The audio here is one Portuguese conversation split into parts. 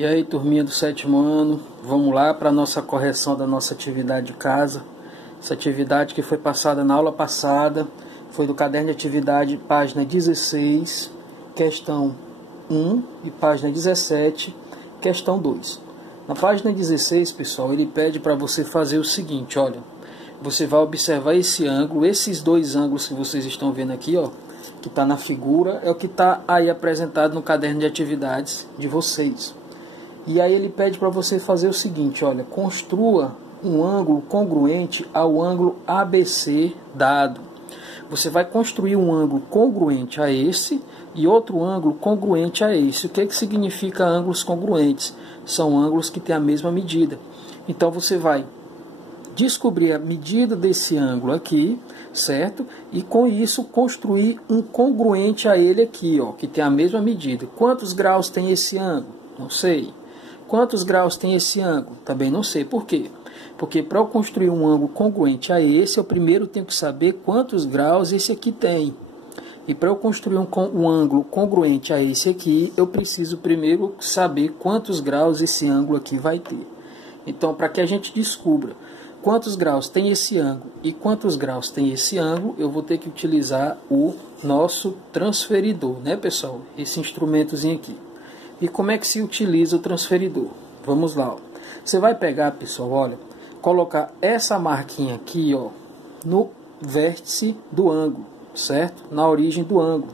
E aí, turminha do 7º ano, vamos lá para a nossa correção da nossa atividade de casa. Essa atividade que foi passada na aula passada foi do caderno de atividade, página 16, questão 1 e página 17, questão 2. Na página 16, pessoal, ele pede para você fazer o seguinte, olha, você vai observar esse ângulo, esses dois ângulos que vocês estão vendo aqui, ó, que está na figura, é o que está aí apresentado no caderno de atividades de vocês. E aí ele pede para você fazer o seguinte, olha, construa um ângulo congruente ao ângulo ABC dado. Você vai construir um ângulo congruente a esse e outro ângulo congruente a esse. O que significa ângulos congruentes? São ângulos que têm a mesma medida. Então você vai descobrir a medida desse ângulo aqui, certo? E com isso construir um congruente a ele aqui, ó, que tem a mesma medida. Quantos graus tem esse ângulo? Não sei. Quantos graus tem esse ângulo? Também não sei. Por quê? Porque para eu construir um ângulo congruente a esse, eu primeiro tenho que saber quantos graus esse aqui tem. E para eu construir um ângulo congruente a esse aqui, eu preciso primeiro saber quantos graus esse ângulo aqui vai ter. Então, para que a gente descubra quantos graus tem esse ângulo e quantos graus tem esse ângulo, eu vou ter que utilizar o nosso transferidor, né, pessoal? Esse instrumentozinho aqui. E como é que se utiliza o transferidor? Vamos lá, ó. Você vai pegar, pessoal, olha, colocar essa marquinha aqui, ó, no vértice do ângulo, certo? Na origem do ângulo.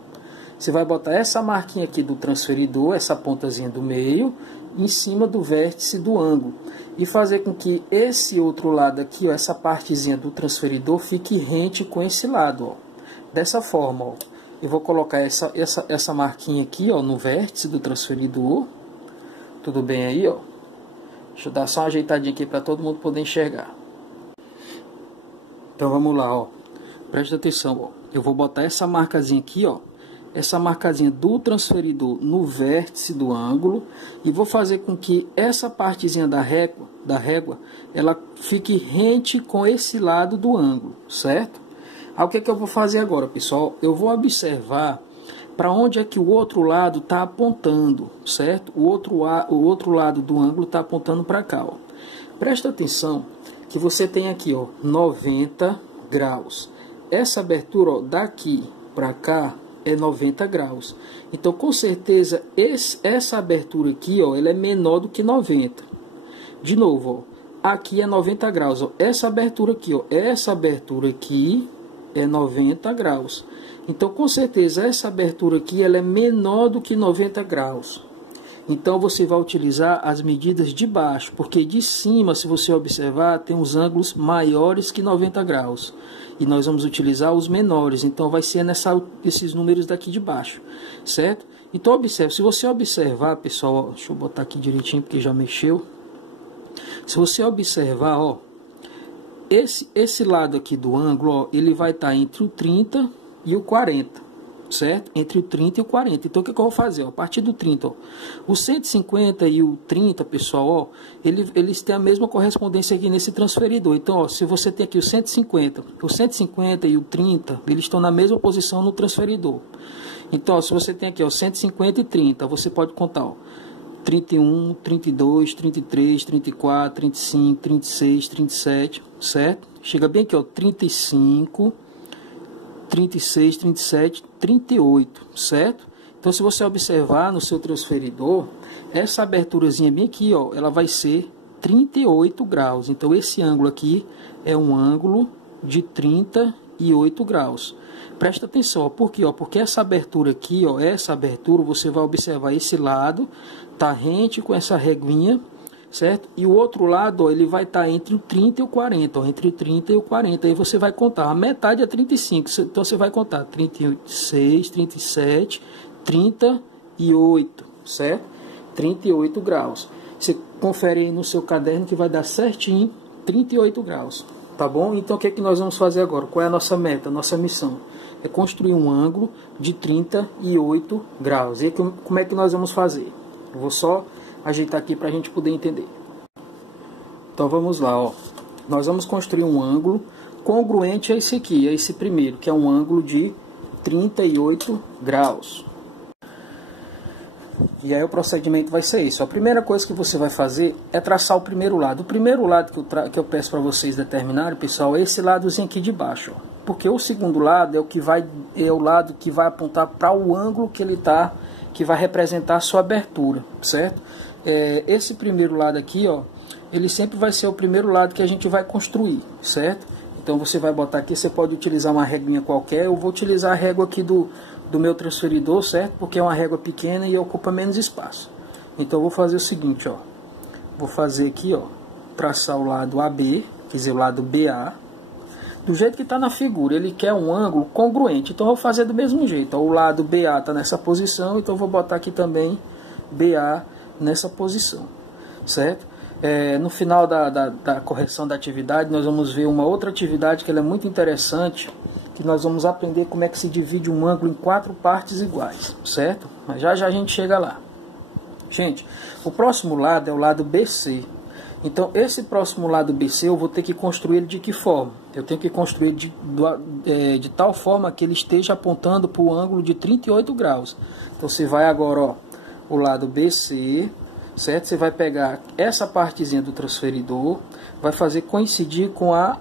Você vai botar essa marquinha aqui do transferidor, essa pontazinha do meio, em cima do vértice do ângulo. E fazer com que esse outro lado aqui, ó, essa partezinha do transferidor, fique rente com esse lado, ó. Dessa forma, ó. Eu vou colocar essa marquinha aqui, ó, no vértice do transferidor. Tudo bem aí, ó? Deixa eu dar só uma ajeitadinha aqui para todo mundo poder enxergar. Então vamos lá, ó. Presta atenção, ó. Eu vou botar essa marcazinha aqui, ó. Essa marcazinha do transferidor no vértice do ângulo. E vou fazer com que essa partezinha da régua, ela fique rente com esse lado do ângulo, certo? Aí o que eu vou fazer agora, pessoal? Eu vou observar para onde é que o outro lado está apontando, certo? O outro lado do ângulo está apontando para cá, ó. Presta atenção que você tem aqui, ó, 90 graus. Essa abertura, ó, daqui para cá é 90 graus. Então, com certeza, essa abertura aqui, ó, ela é menor do que 90. De novo, ó, aqui é 90 graus. Ó. Essa abertura aqui, ó, essa abertura aqui é 90 graus. Então, com certeza, essa abertura aqui ela é menor do que 90 graus. Então, você vai utilizar as medidas de baixo, porque de cima, se você observar, tem os ângulos maiores que 90 graus. E nós vamos utilizar os menores. Então, vai ser esses números daqui de baixo, certo? Então, observe. Se você observar, pessoal, ó, deixa eu botar aqui direitinho, porque já mexeu. Se você observar, ó, esse lado aqui do ângulo, ó, ele vai estar entre o 30 e o 40, certo? Entre o 30 e o 40. Então, o que eu vou fazer? Ó, a partir do 30, ó, o 150 e o 30, pessoal, ó, eles têm a mesma correspondência aqui nesse transferidor. Então, ó, se você tem aqui o 150 e o 30, eles estão na mesma posição no transferidor. Então, ó, se você tem aqui, ó, 150 e 30, você pode contar, ó, 31, 32, 33, 34, 35, 36, 37, certo? Chega bem aqui, ó, 35, 36, 37, 38, certo? Então, se você observar no seu transferidor, essa aberturazinha bem aqui, ó, ela vai ser 38 graus. Então, esse ângulo aqui é um ângulo de 38 graus. Presta atenção, ó, por quê? Ó, porque essa abertura aqui, ó, essa abertura, você vai observar esse lado, tá rente com essa reguinha, certo? E o outro lado, ó, ele vai estar entre o 30 e o 40, ó, entre o 30 e o 40. Aí você vai contar, a metade é 35, então você vai contar 36, 37, 38, certo? 38 graus. Você confere aí no seu caderno que vai dar certinho 38 graus, tá bom? Então o que é que nós vamos fazer agora? Qual é a nossa meta, a nossa missão? É construir um ângulo de 38 graus. E como é que nós vamos fazer? Eu vou só ajeitar aqui para a gente poder entender. Então vamos lá, ó. Nós vamos construir um ângulo congruente a esse aqui, a esse primeiro, que é um ângulo de 38 graus. E aí o procedimento vai ser isso. A primeira coisa que você vai fazer é traçar o primeiro lado. O primeiro lado que eu peço para vocês determinarem, pessoal, é esse ladozinho aqui de baixo. Ó. Porque o segundo lado é o lado que vai apontar para o ângulo que ele está, que vai representar a sua abertura, certo? Esse primeiro lado aqui, ó, ele sempre vai ser o primeiro lado que a gente vai construir, certo? Então você vai botar aqui, você pode utilizar uma réguinha qualquer. Eu vou utilizar a régua aqui do meu transferidor, certo? Porque é uma régua pequena e ocupa menos espaço. Então eu vou fazer o seguinte, ó. Vou fazer aqui, ó, traçar o lado AB, quer dizer, o lado BA. Do jeito que está na figura, ele quer um ângulo congruente. Então eu vou fazer do mesmo jeito. Ó, o lado BA está nessa posição, então eu vou botar aqui também BA nessa posição, certo? No final da correção da atividade, nós vamos ver uma outra atividade que ela é muito interessante, que nós vamos aprender como é que se divide um ângulo em 4 partes iguais, certo? Mas já a gente chega lá. Gente, o próximo lado é o lado BC. Então, esse próximo lado BC eu vou ter que construir ele de que forma? Eu tenho que construir de tal forma que ele esteja apontando para o ângulo de 38 graus. Então, você vai agora, ó, o lado BC, certo? Você vai pegar essa partezinha do transferidor, vai fazer coincidir com a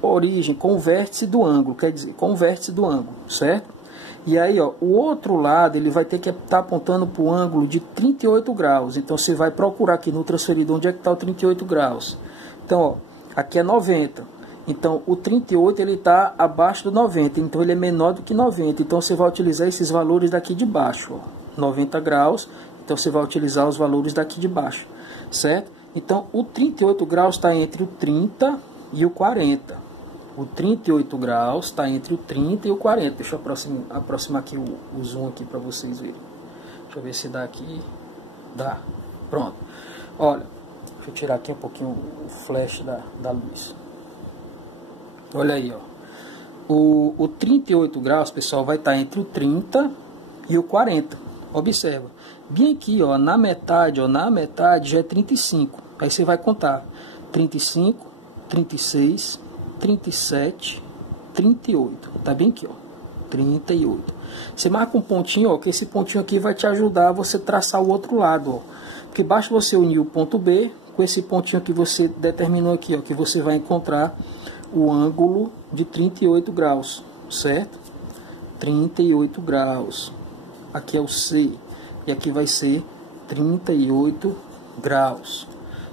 origem, com o vértice do ângulo, quer dizer, com o vértice do ângulo, certo? E aí, ó, o outro lado, ele vai ter que estar apontando para o ângulo de 38 graus. Então, você vai procurar aqui no transferidor onde é que está o 38 graus. Então, ó, aqui é 90. Então, o 38, ele está abaixo do 90. Então, ele é menor do que 90. Então, você vai utilizar esses valores daqui de baixo, ó, 90 graus. Então, você vai utilizar os valores daqui de baixo, certo? Então, o 38 graus está entre o 30 e o 40. O 38 graus está entre o 30 e o 40. Deixa eu aproximar aqui o zoom aqui para vocês verem. Deixa eu ver se dá aqui. Dá. Pronto. Olha, deixa eu tirar aqui um pouquinho o flash da luz. Olha aí, ó. O 38 graus, pessoal, vai estar entre o 30 e o 40. Observa. Bem aqui, ó, na metade já é 35. Aí você vai contar 35, 36, 37, 38. Tá bem aqui, ó. 38. Você marca um pontinho, ó, que esse pontinho aqui vai te ajudar a você traçar o outro lado, ó. Porque basta você unir o ponto B com esse pontinho que você determinou aqui, ó, que você vai encontrar o ângulo de 38 graus, certo? 38 graus. Aqui é o C. E aqui vai ser 38 graus.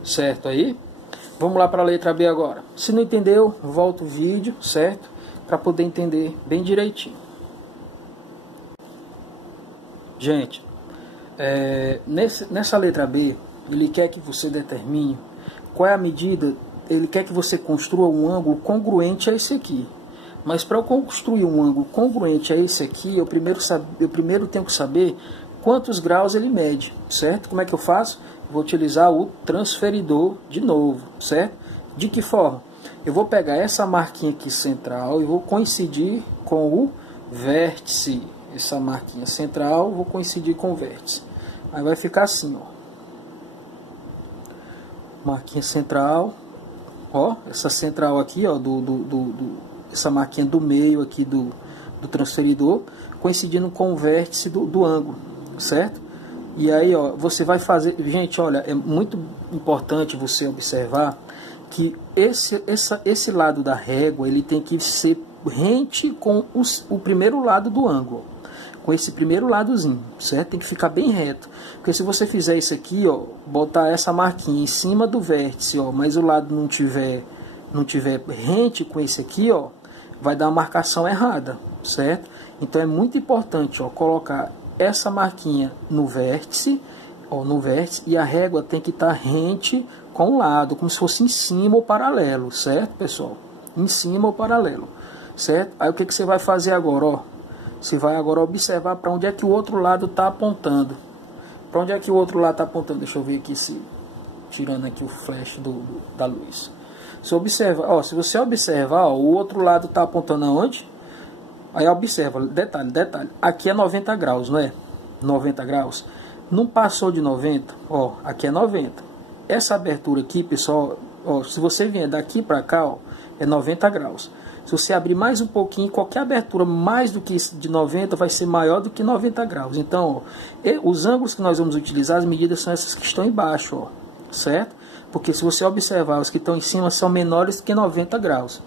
Certo aí? Vamos lá para a letra B agora. Se não entendeu, volta o vídeo, certo? Para poder entender bem direitinho. Gente, nessa letra B, ele quer que você determine qual é a medida. Ele quer que você construa um ângulo congruente a esse aqui. Mas para eu construir um ângulo congruente a esse aqui, eu primeiro tenho que saber quantos graus ele mede, certo? Como é que eu faço? Vou utilizar o transferidor de novo, certo? De que forma? Eu vou pegar essa marquinha aqui central e vou coincidir com o vértice. Essa marquinha central, vou coincidir com o vértice. Aí vai ficar assim, ó. Marquinha central, ó, essa central aqui, ó, essa marquinha do meio aqui do transferidor, coincidindo com o vértice do ângulo, certo? E aí, ó, você vai fazer... Gente, olha, é muito importante você observar que esse lado da régua, ele tem que ser rente com o primeiro lado do ângulo. Com esse primeiro ladozinho, certo? Tem que ficar bem reto. Porque se você fizer isso aqui, ó, botar essa marquinha em cima do vértice, ó, mas o lado não tiver rente com esse aqui, ó, vai dar uma marcação errada, certo? Então é muito importante, ó, colocar essa marquinha no vértice, ó, e a régua tem que estar rente com o lado, como se fosse em cima ou paralelo, certo, pessoal? Em cima ou paralelo, certo? Aí o que você vai fazer agora, ó? Você vai agora observar para onde é que o outro lado está apontando. Para onde é que o outro lado está apontando? Deixa eu ver aqui, tirando aqui o flash da luz. Se você observar, ó, o outro lado está apontando aonde? Aí observa, detalhe, aqui é 90 graus, não é? 90 graus. Não passou de 90, ó, aqui é 90. Essa abertura aqui, pessoal, ó, se você vier daqui para cá, ó, é 90 graus. Se você abrir mais um pouquinho, qualquer abertura mais do que de 90 vai ser maior do que 90 graus. Então, ó, os ângulos que nós vamos utilizar, as medidas são essas que estão embaixo, ó, certo? Porque se você observar, os que estão em cima são menores do que 90 graus.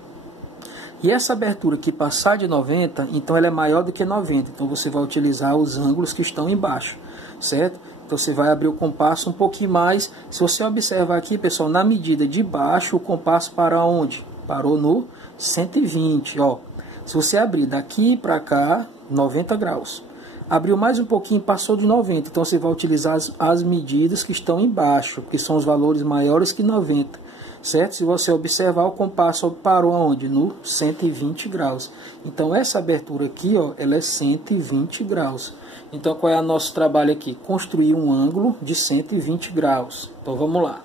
E essa abertura que passar de 90, então ela é maior do que 90. Então você vai utilizar os ângulos que estão embaixo, certo? Então você vai abrir o compasso um pouquinho mais. Se você observar aqui, pessoal, na medida de baixo, o compasso para onde? Parou no 120, ó. Se você abrir daqui para cá, 90 graus. Abriu mais um pouquinho, passou de 90. Então você vai utilizar as medidas que estão embaixo, que são os valores maiores que 90. Certo? Se você observar, o compasso parou aonde? No 120 graus. Então essa abertura aqui, ó, ela é 120 graus. Então qual é o nosso trabalho aqui? Construir um ângulo de 120 graus. Então vamos lá.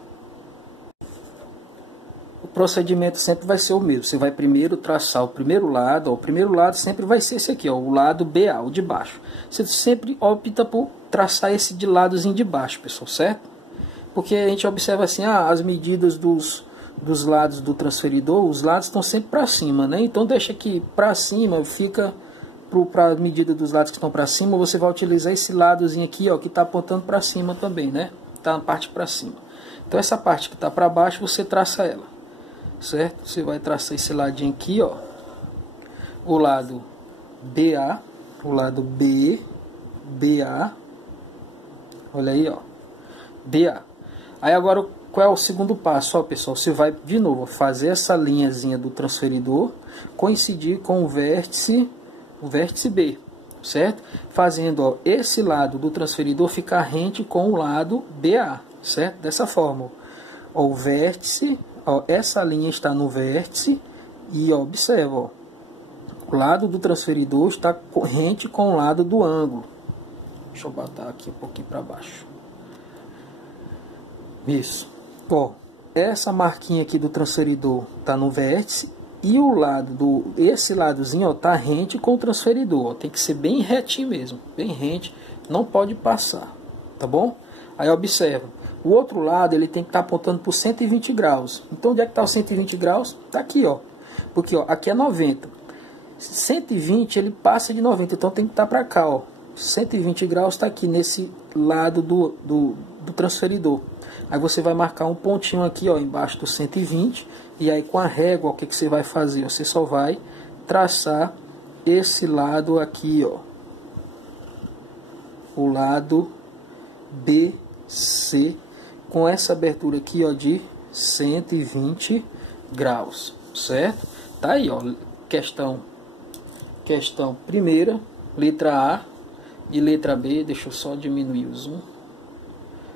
O procedimento sempre vai ser o mesmo. Você vai primeiro traçar o primeiro lado. Ó, o primeiro lado sempre vai ser esse aqui, ó, o lado BA, o de baixo. Você sempre opta por traçar esse de ladozinho de baixo, pessoal, certo? Porque a gente observa assim, as medidas dos lados do transferidor, os lados estão sempre para cima, né? Então deixa que para cima fica para a medida dos lados que estão para cima, você vai utilizar esse ladozinho aqui, ó, que está apontando para cima também, né? Está na parte para cima. Então essa parte que está para baixo, você traça ela, certo? Você vai traçar esse ladinho aqui, ó, o lado BA, o lado B, BA, olha aí, ó, BA. Aí agora, qual é o segundo passo? Ó, pessoal, você vai, de novo, fazer essa linhazinha do transferidor coincidir com o vértice B, certo? Fazendo, ó, esse lado do transferidor ficar rente com o lado BA, certo? Dessa forma, ó, o vértice, ó, essa linha está no vértice e, ó, observa, ó, o lado do transferidor está rente com o lado do ângulo. Deixa eu botar aqui um pouquinho para baixo. Isso. Ó, essa marquinha aqui do transferidor tá no vértice e o lado esse ladozinho, ó, tá rente com o transferidor, ó. Tem que ser bem retinho mesmo, bem rente, não pode passar, tá bom? Aí observa, o outro lado ele tem que estar apontando por 120 graus. Então onde é que tá o 120 graus? Tá aqui, ó. Porque, ó, aqui é 90. 120 ele passa de 90, então tem que estar para cá, ó. 120 graus está aqui nesse lado do transferidor. Aí você vai marcar um pontinho aqui, ó, embaixo do 120. E aí com a régua, o que você vai fazer? Você só vai traçar esse lado aqui, ó. O lado BC. Com essa abertura aqui, ó, de 120 graus. Certo? Tá aí, ó. Questão primeira, letra A e letra B. Deixa eu só diminuir o zoom.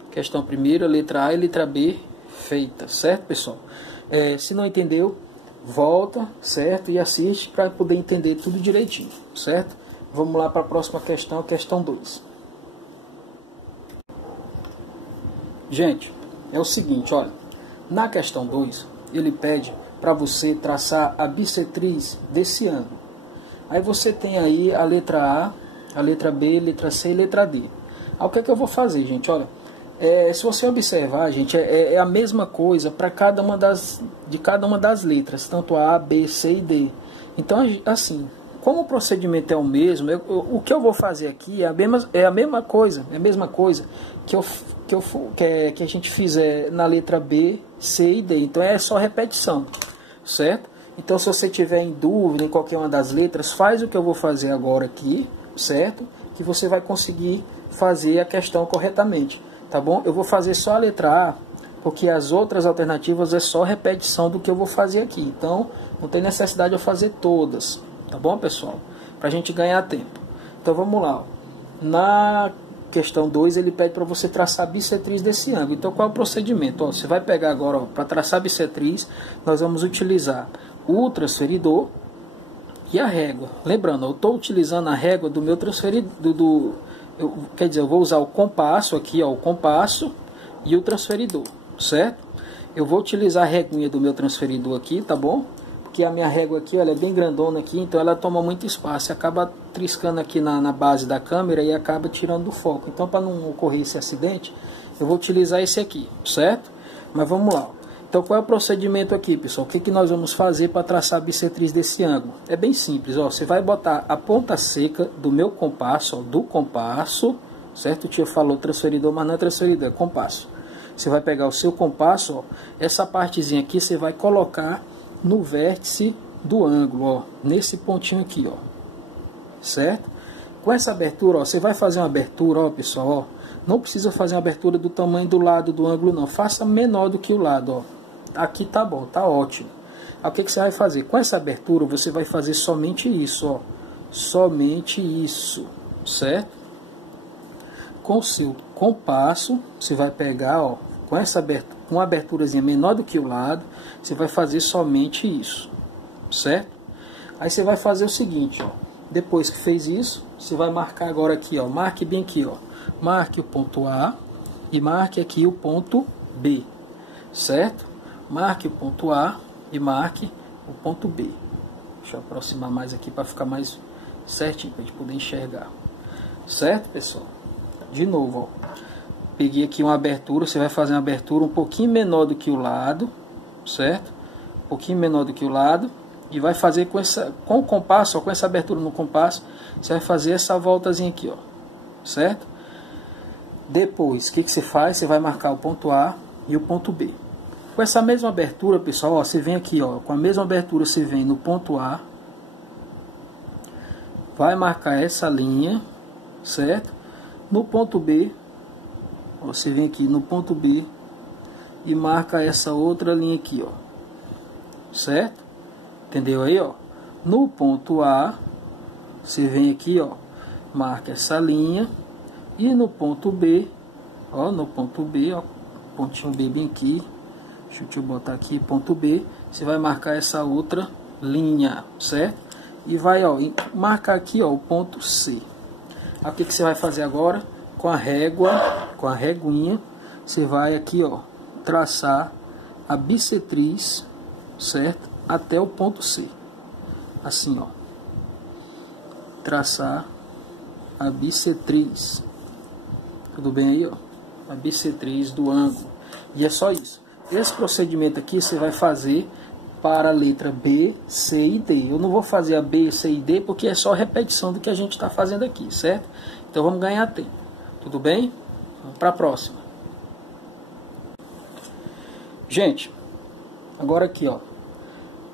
Questão primeira, letra A e letra B feita, certo, pessoal? Se não entendeu, volta, certo? E assiste para poder entender tudo direitinho, certo? Vamos lá para a próxima questão, questão 2. Gente, é o seguinte, olha. Na questão 2, ele pede para você traçar a bissetriz desse ângulo. Aí você tem aí a letra A, a letra B, letra C e letra D. Aí o que é que eu vou fazer, gente? Olha. Se você observar, gente, é a mesma coisa para cada uma das letras, tanto A, B, C e D. Então, assim, como o procedimento é o mesmo, o que eu vou fazer aqui é a mesma coisa que a gente fizer na letra B, C e D. Então é só repetição, certo? Então, se você tiver em dúvida em qualquer uma das letras, faz o que eu vou fazer agora aqui, certo? Que você vai conseguir fazer a questão corretamente. Tá bom? Eu vou fazer só a letra A, porque as outras alternativas é só repetição do que eu vou fazer aqui. Então, não tem necessidade de eu fazer todas. Tá bom, pessoal? Pra gente ganhar tempo. Então, vamos lá. Ó. Na questão 2, ele pede para você traçar a bissetriz desse ângulo. Então, qual é o procedimento? Ó, você vai pegar agora, para traçar a bissetriz, nós vamos utilizar o transferidor e a régua. Lembrando, eu estou utilizando a régua do meu transferidor, quer dizer, eu vou usar o compasso aqui, ó, o compasso e o transferidor, certo? Eu vou utilizar a reguinha do meu transferidor aqui, tá bom? Porque a minha régua aqui, ó, ela é bem grandona aqui, então ela toma muito espaço e acaba triscando aqui na base da câmera e acaba tirando do foco. Então, para não ocorrer esse acidente, eu vou utilizar esse aqui, certo? Mas vamos lá. Então qual é o procedimento aqui, pessoal? O que nós vamos fazer para traçar a bissetriz desse ângulo? É bem simples, ó. Você vai botar a ponta seca do meu compasso, ó, do compasso, certo? O tio falou transferidor, mas não é transferidor, é compasso. Você vai pegar o seu compasso, ó, essa partezinha aqui você vai colocar no vértice do ângulo, ó, nesse pontinho aqui, ó, certo? Com essa abertura, ó, você vai fazer uma abertura, ó, pessoal, ó, não precisa fazer uma abertura do tamanho do lado do ângulo, não. Faça menor do que o lado, ó. Aqui tá bom, tá ótimo. Aí, o que você vai fazer? Com essa abertura, você vai fazer somente isso, ó. Somente isso, certo? Com o seu compasso, você vai pegar, ó, com essa abertura, com uma aberturazinha menor do que o lado, você vai fazer somente isso, certo? Aí você vai fazer o seguinte, ó. Depois que fez isso, você vai marcar agora aqui, ó. Marque bem aqui, ó. Marque o ponto A e marque aqui o ponto B, certo? Marque o ponto A e marque o ponto B. Deixa eu aproximar mais aqui para ficar mais certinho, para a gente poder enxergar. Certo, pessoal? De novo, ó. Peguei aqui uma abertura, você vai fazer uma abertura um pouquinho menor do que o lado, certo? Um pouquinho menor do que o lado. E vai fazer com o compasso, ó, com essa abertura no compasso, você vai fazer essa voltazinha aqui, ó. Certo? Depois, o que você faz? Você vai marcar o ponto A e o ponto B. Com essa mesma abertura, pessoal, ó, você vem aqui, ó, com a mesma abertura você vem no ponto A, vai marcar essa linha, certo? No ponto B, ó, você vem aqui no ponto B e marca essa outra linha aqui, ó, certo? Entendeu aí, ó? No ponto A, você vem aqui, ó, marca essa linha e no ponto B, ó, no ponto B, ó, pontinho B bem aqui. Deixa eu botar aqui, ponto B, você vai marcar essa outra linha, certo? E vai, ó, marcar aqui, ó, o ponto C. Aí, o que você vai fazer agora? Com a régua, com a reguinha, você vai aqui, ó, traçar a bissetriz, certo? Até o ponto C. Assim, ó. Traçar a bissetriz. Tudo bem aí, ó? A bissetriz do ângulo. E é só isso. Esse procedimento aqui você vai fazer para a letra B, C e D. Eu não vou fazer a B, C e D porque é só repetição do que a gente está fazendo aqui, certo? Então vamos ganhar tempo. Tudo bem? Vamos para a próxima. Gente, agora aqui, ó.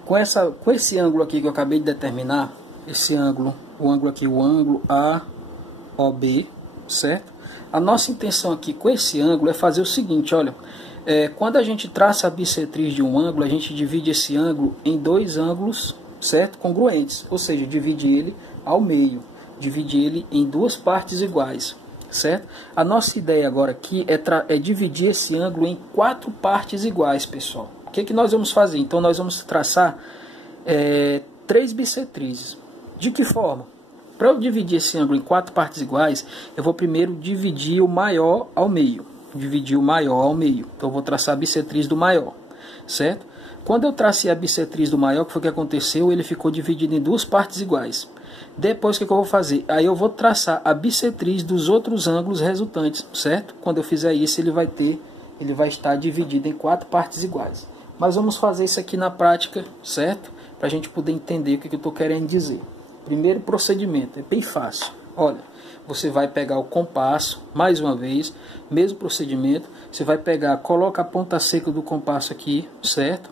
Com esse ângulo aqui que eu acabei de determinar, esse ângulo, o ângulo aqui, o ângulo AOB, certo? A nossa intenção aqui com esse ângulo é fazer o seguinte, olha. Quando a gente traça a bissetriz de um ângulo, a gente divide esse ângulo em dois ângulos, certo? Congruentes, ou seja, divide ele ao meio, divide ele em duas partes iguais, certo? A nossa ideia agora aqui é dividir esse ângulo em 4 partes iguais, pessoal. O que nós vamos fazer? Então nós vamos traçar 3 bissetrizes. De que forma? Para eu dividir esse ângulo em 4 partes iguais, eu vou primeiro dividir o maior ao meio. Dividir o maior ao meio. Então eu vou traçar a bissetriz do maior, certo? Quando eu tracei a bissetriz do maior, o que foi que aconteceu? Ele ficou dividido em 2 partes iguais. Depois, o que eu vou fazer? Aí eu vou traçar a bissetriz dos outros ângulos resultantes, certo? Quando eu fizer isso, ele vai estar dividido em 4 partes iguais. Mas vamos fazer isso aqui na prática, certo? Para a gente poder entender o que eu estou querendo dizer. Primeiro procedimento, é bem fácil. Olha, você vai pegar o compasso, mais uma vez, mesmo procedimento. Você vai pegar, coloca a ponta seca do compasso aqui, certo?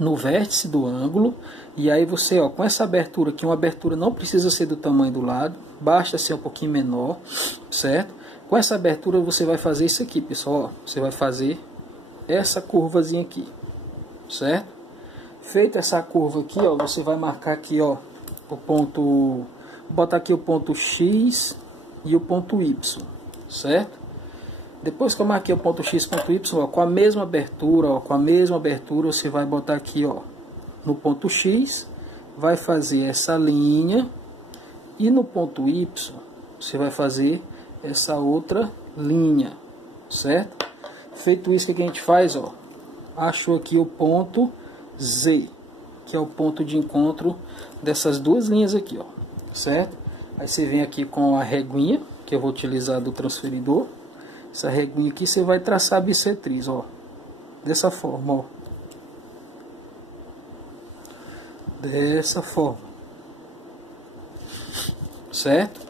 No vértice do ângulo. E aí você, ó, com essa abertura aqui, uma abertura não precisa ser do tamanho do lado, basta ser um pouquinho menor, certo? Com essa abertura você vai fazer isso aqui, pessoal, ó. Você vai fazer essa curvazinha aqui, certo? Feita essa curva aqui, ó, você vai marcar aqui, ó, o ponto, vou botar aqui o ponto X e o ponto Y, certo? Depois que eu marquei o ponto X e o ponto Y, ó, com a mesma abertura, ó, você vai botar aqui, ó, no ponto X, vai fazer essa linha, e no ponto Y, você vai fazer essa outra linha, certo? Feito isso, o que a gente faz, ó? Achou aqui o ponto Z, que é o ponto de encontro dessas duas linhas aqui, ó, certo? Aí você vem aqui com a reguinha, que eu vou utilizar do transferidor. Essa reguinha aqui você vai traçar a bissetriz, ó. Dessa forma, ó. Dessa forma. Certo?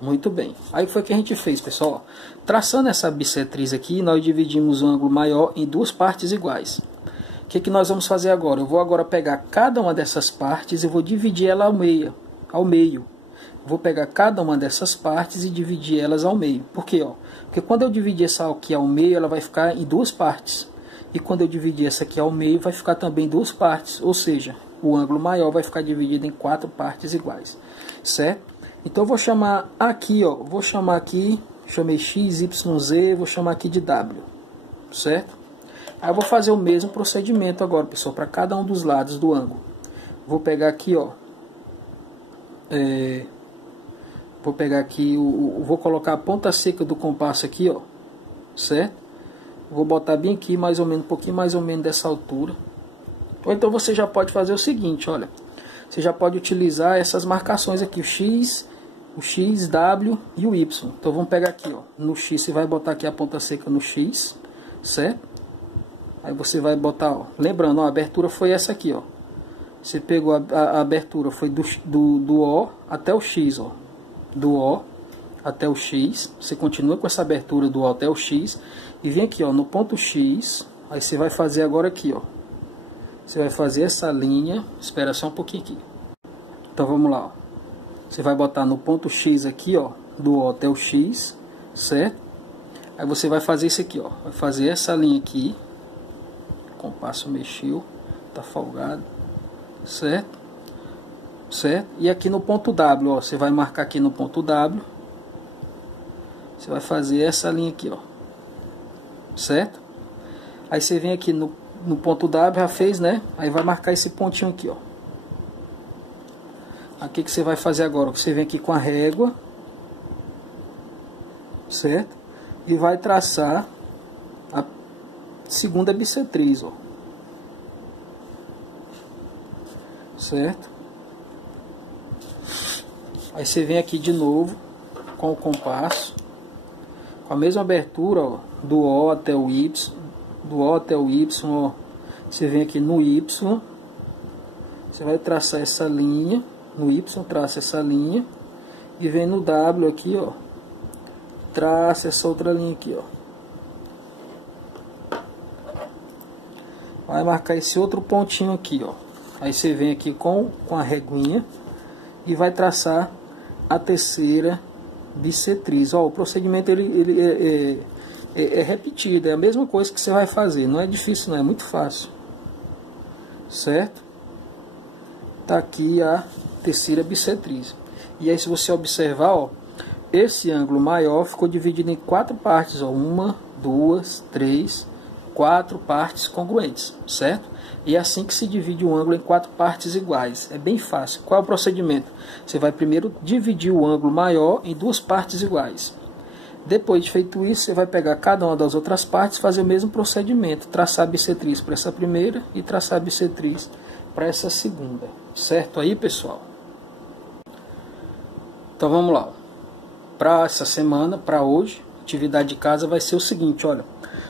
Muito bem. Aí foi o que a gente fez, pessoal. Traçando essa bissetriz aqui, nós dividimos o ângulo maior em duas partes iguais. O que nós vamos fazer agora? Eu vou agora pegar cada uma dessas partes e vou dividir ela ao meio. Vou pegar cada uma dessas partes e dividir elas ao meio. Por quê? Porque quando eu dividir essa aqui ao meio, ela vai ficar em duas partes. E quando eu dividir essa aqui ao meio, vai ficar também em duas partes. Ou seja, o ângulo maior vai ficar dividido em 4 partes iguais. Certo? Então eu vou chamar aqui, ó. Vou chamar aqui, chamei X, Y, Z, vou chamar aqui de W. Certo? Aí eu vou fazer o mesmo procedimento agora, pessoal, para cada um dos lados do ângulo. Vou pegar aqui, ó. Vou pegar aqui, vou colocar a ponta seca do compasso aqui, ó. Certo? Vou botar bem aqui, mais ou menos, um pouquinho mais ou menos dessa altura. Ou então você já pode fazer o seguinte, olha. Você já pode utilizar essas marcações aqui, o X, W e o Y. Então vamos pegar aqui, ó. No X você vai botar aqui a ponta seca no X, certo? Aí você vai botar, ó. Lembrando, ó, a abertura foi essa aqui, ó. Você pegou a abertura, foi do O até o X, ó. Do O até o X. Você continua com essa abertura do O até o X. E vem aqui, ó, no ponto X. Aí você vai fazer agora aqui, ó. Você vai fazer essa linha. Espera só um pouquinho aqui. Então vamos lá, ó. Você vai botar no ponto X aqui, ó. Do O até o X. Certo? Aí você vai fazer isso aqui, ó. Vai fazer essa linha aqui. O compasso mexeu. Tá folgado. Certo? Certo? E aqui no ponto W, ó, você vai marcar aqui no ponto W. Você vai fazer essa linha aqui, ó. Certo? Aí você vem aqui no ponto W, já fez, né? Aí vai marcar esse pontinho aqui, ó. Aqui que você vai fazer agora? Você vem aqui com a régua. Certo? E vai traçar a segunda bissetriz, ó. Certo? Aí você vem aqui de novo com o compasso, com a mesma abertura, ó, do O até o Y, ó. Você vem aqui no Y, você vai traçar essa linha, no Y traça essa linha e vem no W aqui, ó, traça essa outra linha aqui, ó. Vai marcar esse outro pontinho aqui, ó. Aí você vem aqui com a reguinha e vai traçar a terceira bissetriz. Ó, o procedimento ele é repetido, é a mesma coisa que você vai fazer. Não é difícil, não, é muito fácil. Certo? Tá aqui a terceira bissetriz. E aí se você observar, ó, esse ângulo maior ficou dividido em 4 partes, ó, 1, 2, 3, 4 partes congruentes, certo? E é assim que se divide o ângulo em 4 partes iguais. É bem fácil. Qual é o procedimento? Você vai primeiro dividir o ângulo maior em 2 partes iguais. Depois de feito isso, você vai pegar cada uma das outras partes e fazer o mesmo procedimento. Traçar a bissetriz para essa primeira e traçar a bissetriz para essa segunda. Certo aí, pessoal? Então vamos lá. Para essa semana, para hoje, atividade de casa vai ser o seguinte, olha.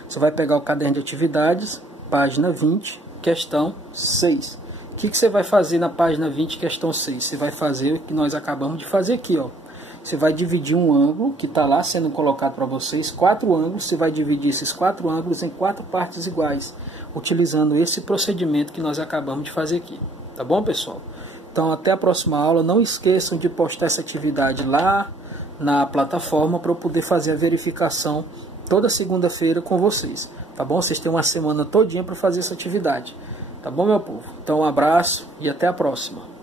Você vai pegar o caderno de atividades, página 20, questão 6. O que você vai fazer na página 20, questão 6? Você vai fazer o que nós acabamos de fazer aqui, ó. Você vai dividir um ângulo que está lá sendo colocado para vocês, 4 ângulos. Você vai dividir esses 4 ângulos em 4 partes iguais, utilizando esse procedimento que nós acabamos de fazer aqui. Tá bom, pessoal? Então, até a próxima aula. Não esqueçam de postar essa atividade lá na plataforma para eu poder fazer a verificação toda segunda-feira com vocês. Tá bom? Vocês têm uma semana todinha para fazer essa atividade. Tá bom, meu povo? Então, um abraço e até a próxima.